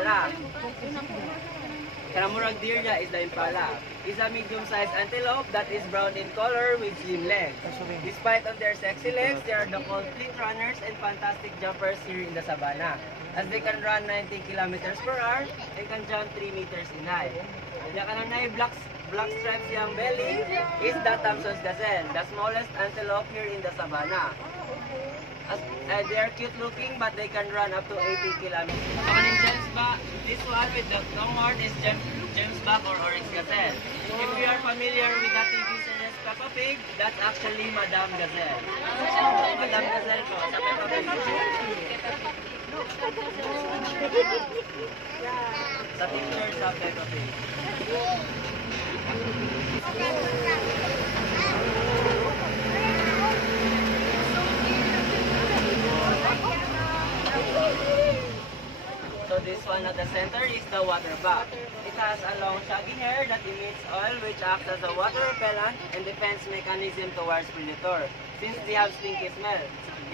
impala. Kanamurag deer niya is the impala. Is a medium-sized antelope that is brown in color with slim legs. Despite of their sexy legs, they are the called fleet runners and fantastic jumpers here in the savannah, as they can run 90 kilometers per hour and can jump 3 meters in height. Yung kanang black stripes yung belly is the Thompson's gazelle, the smallest antelope here in the savannah. They are cute looking, but they can run up to 80 kilometers. This one with the long horn is Gemsbok or Oryx gazelle. If you are familiar with the TV series Peppa Pig, that's actually Madame Gazelle. Madame Gazelle ko sa Peppa Pig. Sa picture sa Peppa Pig. So this one at the center is the water buck. It has a long shaggy hair that emits oil which acts as a water repellent and defense mechanism towards predator, since they have stinky smell.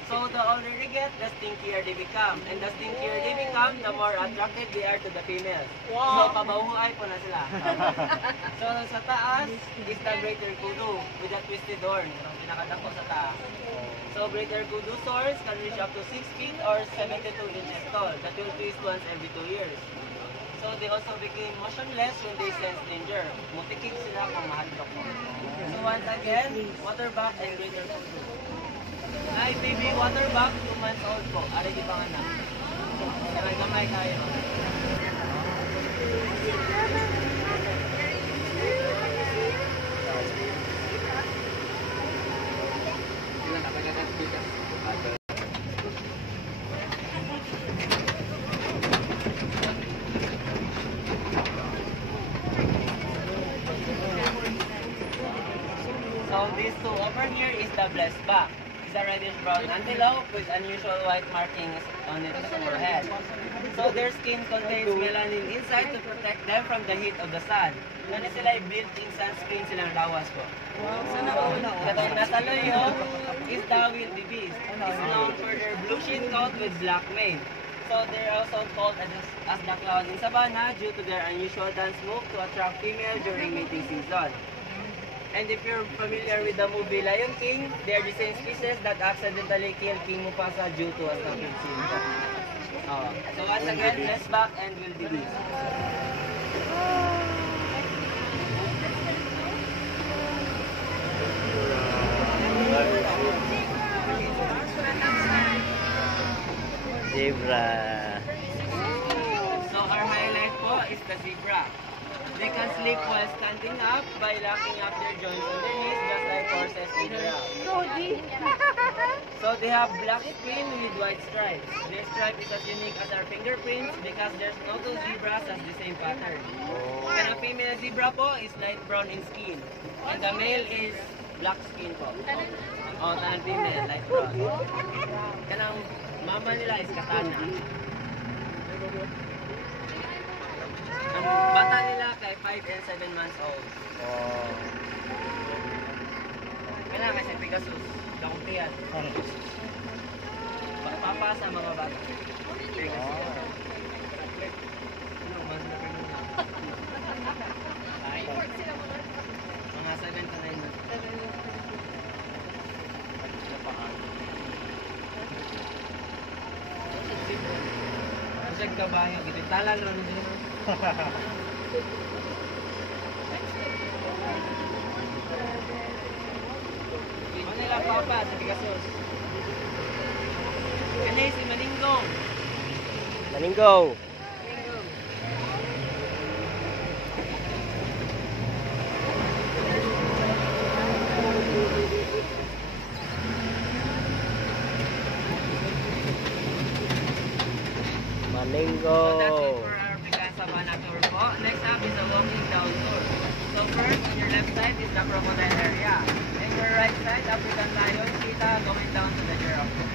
So the older they get, the stinkier they become. And the stinkier they become, the more attractive they are to the females. Wow. So pabahuay po na sila. So sa taas is the greater kudu with a twisted horn. Ang pinakadako sa taas. So greater kudu swords can reach up to 6 feet or 72 inches tall that will twist once every 2 years. So they also became motionless when they sense danger. Mutikik sila kung mahadlok mo. So once again, water buck and greater kudu. Ay, baby water buck, 2 months old po. Ari di panganak. Gamay tayo. So these two over here is the blessed buck. It's a reddish-brown antelope with unusual white markings on its forehead. So their skin contains melanin inside to protect them from the heat of the sun. Nani sila built-in sunscreen silang lawas po. Katong nasa loyo is the wildebeest. It's known for their blue shin coat with black mane. So they're also called as the clown in savannah due to their unusual dance move to attract females during mating season. And if you're familiar with the movie Lion King, they are the same species that accidentally killed King Mufasa due to a stampede scene. So once again, blessed buck and wildebeest. Zebra. So our highlight po is the zebra. They can sleep while standing up by locking up their joints on their knees just like horses in the round. So they have black skin with white stripes. Their stripe is as unique as our fingerprints because there's no two zebras has the same pattern. And a female zebra po is light brown in skin. And the male is black skin po. Tanang female, light brown. Kanang mama nila is katana. Ang bata nila kay 5 and 7 months old. Kaya kasi Pegasus, kakumpiyan. Papa sa mga bata. Pegasus. Mga 7 to 9 months. Kasi kabayo, ito talan ron din. Manila papa sa Pegasus. Kanay si Maninggong. Maninggong. So that's it for our Biglan Savannah tour po. Next up is a walking down tour. So first, on your left side is the crocodile area. And your right side, African lion, cheetah going down to the giraffe.